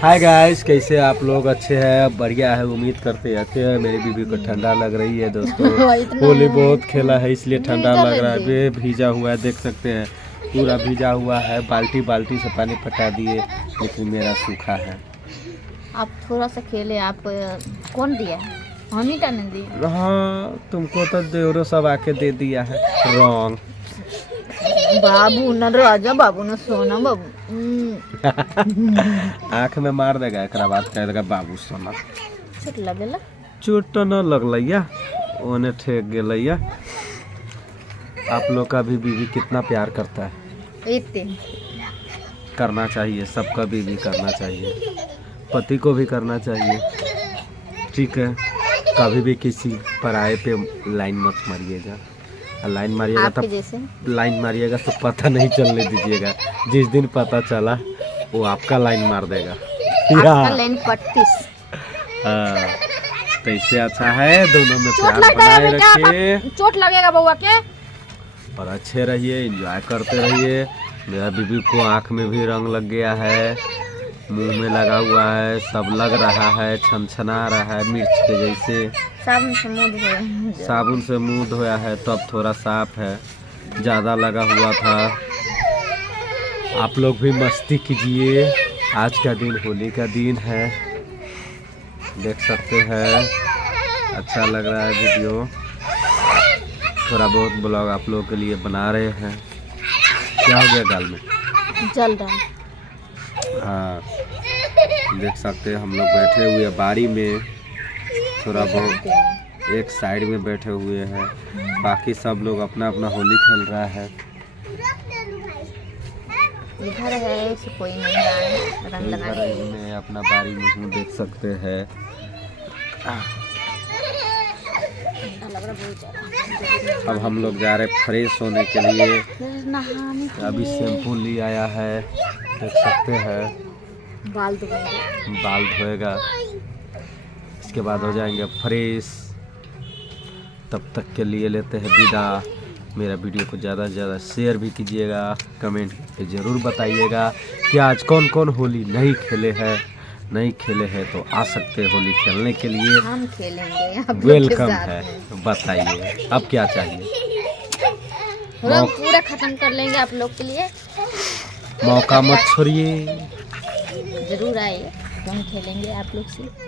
Hi guys, कैसे आप लोग? अच्छे हैं, बढ़िया है, उम्मीद करते हैं अच्छे हैं। मेरी बीबी को ठंडा लग रही है दोस्तों। होली बहुत खेला है इसलिए ठंडा लग रहा है। वे भीजा हुआ है, देख सकते हैं पूरा भीजा हुआ है। बाल्टी बाल्टी से पानी पटा दिए लेकिन मेरा सूखा है। आप थोड़ा सा खेले। आप कौन दिया? हम ही का नहीं दिए। हाँ, तुमको तो देवरो सब आके दे दिया है रॉन्ग। बाबू न राजा, बाबू न सोना, बाबू आँख में मार देगा, एक बाद कह देगा बाबू सोना। चोट लगेला? चोट तो न लगलैया, ओने ठेक गेलैया। आप लोग का भी बीवी कितना प्यार करता है। इतने करना चाहिए, सबका बीवी करना चाहिए, पति को भी करना चाहिए। ठीक है, कभी भी किसी पराये पे लाइन मत मारिएगा। लाइन मारिएगा तो लाइन मारिएगा तो पता नहीं चलने दीजिएगा। जिस दिन पता चला वो आपका लाइन मार देगा। आपका लाइन 25। हाँ, तो इससे अच्छा है दोनों में प्यार बनाए रखिए। चोट लगेगा बउआ के। और अच्छे रहिए, एंजॉय करते रहिए। मेरा बीबी को आँख में भी रंग लग गया है, मुंह में लगा हुआ है, सब लग रहा है, छनछना रहा है मिर्च के जैसे। साबुन से मुंह धोया है तब थोड़ा साफ है, ज़्यादा लगा हुआ था। आप लोग भी मस्ती कीजिए, आज का दिन होली का दिन है, देख सकते हैं। अच्छा लग रहा है वीडियो, थोड़ा बहुत ब्लॉग आप लोगों के लिए बना रहे हैं। क्या हो गया गाल में? जल रहा। हाँ, देख सकते हैं हम लोग बैठे हुए बारी में, थोड़ा बहुत एक साइड में बैठे हुए हैं। बाकी सब लोग अपना अपना होली खेल रहा है। इधर है कोई नहीं है, रंग लगा मैं अपना बारी में हूँ, देख सकते हैं। अब हम लोग जा रहे फ्रेश होने के लिए। अभी शैम्पू ले आया है, देख सकते हैं। बाल धोएगा, इसके बाद हो जाएंगे फ्रेश। तब तक के लिए लेते हैं विदा। मेरा वीडियो को ज़्यादा से ज़्यादा शेयर भी कीजिएगा, कमेंट पे ज़रूर बताइएगा कि आज कौन कौन होली नहीं खेले हैं तो आ सकते हैं होली खेलने के लिए। हम खेलेंगे, वेलकम है। बताइए अब क्या चाहिए? पूरा खत्म कर लेंगे आप लोग के लिए। मौका मत छोड़िए, जरूर आइए, हम खेलेंगे आप लोग से।